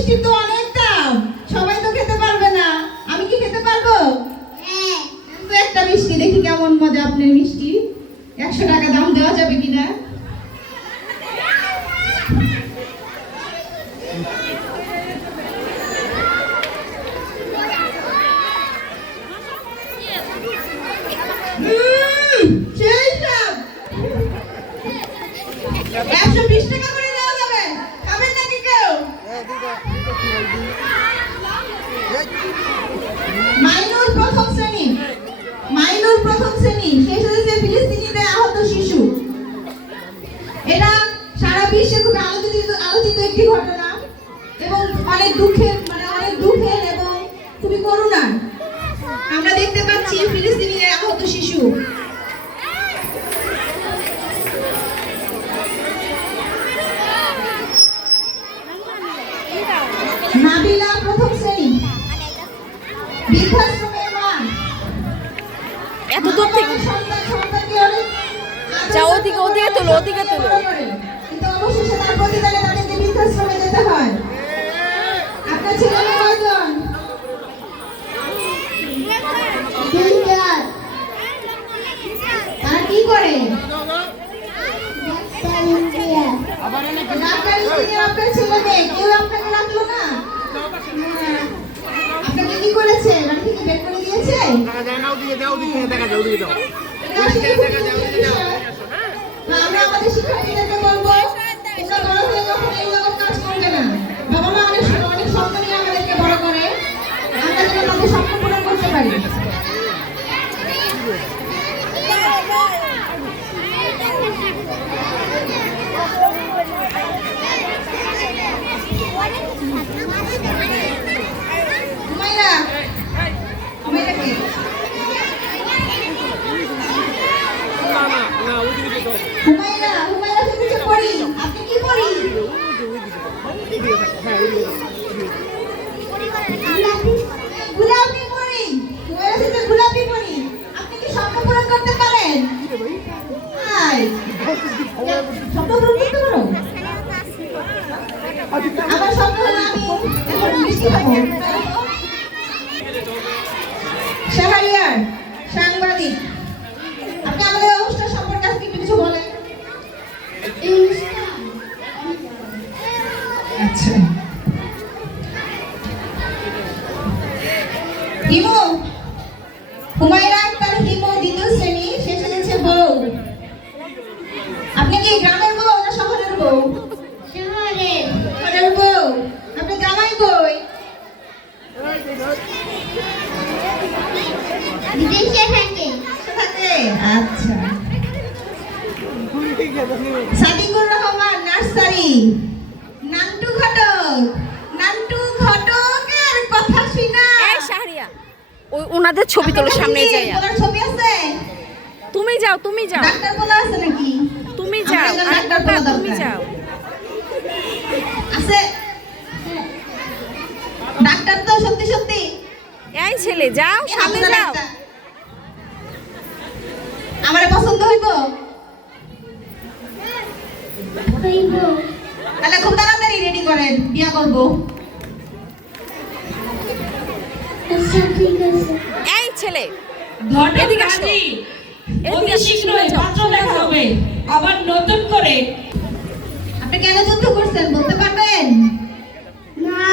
মিষ্টির তো অনেক দাম, সবাই তো খেতে পারবে না। আমি কি খেতে পারবো? হ্যাঁ। তো একটা মিষ্টি দেখি কেমন মজা আপনার মিষ্টি। 100 টাকা দাম দেওয়া যাবে কিনা? সেই সব 120 টাকা করে দেওয়া যাবে। খাবেন নাকি কেউ? মাইনুর প্রথম শ্রেণী, মাইনুর প্রথম শ্রেণী শেষ হয়েছে ফিলিস্তিনিতে আহত শিশু। এটা সারা বিশ্বে খুব আলোচিত একটি ঘটনা এবং অনেক দুঃখের এবং খুবই করুণার। আমরা দেখতে পাচ্ছি ফিলিস্তিনিতে আহত শিশু। নাবিলা প্রথম শ্রেণী, বৃদ্ধাশ্রমের মা। এত দূর থেকে যাও, ওদিকে তোলো, ওদিকে তোলো। কিন্তু অবশেষে তার প্রতিদানে তাদেরকে বৃদ্ধাশ্রমে যেতে হয়। আপনার ছেলে মেয়ে কয়জন? তারা কি করে? Doctor engineer. আপনার ছেলে মেয়ে কেউ আপনাকে রাখলো না? আপনাকে কি করেছে? বাড়ি থেকে বের করে দিয়েছে? আমরা আমাদের শিক্ষার্থীদেরকে বলবো, তোমরা বড় হয়ে যখন এই রকম কাজ করবে না। বাবা মা অনেক স্বপ্ন নিয়ে আমাদেরকে বড় করে, আমরা যেন তাদের স্বপ্ন পূরণ করতে পারি। হুমায়রা, হুমায়রা কে? হুমায়রা, হুমায়রা থেকে পড়ি। আপনি কি পড়ি? গোলাপি পড়ি। হুমায়রা থেকে গোলাপি পড়ি। আপনি কি স্বপ্ন পূরণ করতে পারেন? হাই, স্বপ্ন পূরণ করতে পারো? আমার স্বপ্ন হলো আমি এখন মিষ্টি খাবো। শাহরিয়ার, সাংবাদিক। আপনি আমাদের অনুষ্ঠান সম্পর্কে আজকে কিছু বলেন। আচ্ছা, হিমু, হুমায়রা আক্তার হিমু দ্বিতীয় শ্রেণী শেষ হয়েছে বউ। আপনি কি গ্রামের বউ না শহরের বউ? শহরের বউ। আপনি জামাই কই? বিদেশে থাকে। থাকে। আচ্ছা। সাদিকুর রহমান নার্সারি। নান্টু ঘটক, নান্টু ঘটকের কথা শুনা। এই শাহরিয়া, ওনাদের ছবি তোলো, সামনে যাই। তোমার ছবি আছে? তুমি যাও, তুমি যাও, ডাক্তার বলা আছে নাকি? তুমি যাও, তুমি যাও। আছে ডাক্তার তো সত্যি সত্যি? এই ছেলে যাও, সামনে যাও। আমারে পছন্দ হইব? তাহলে খুব তাড়াতাড়ি রেডি করেন, বিয়া করব। এই ছেলে এদিকে আসো। অতি শীঘ্রই পাত্র দেখা হবে, আবার নতুন করে। আপনি কেন যুদ্ধ করছেন বলতে পারবেন? না।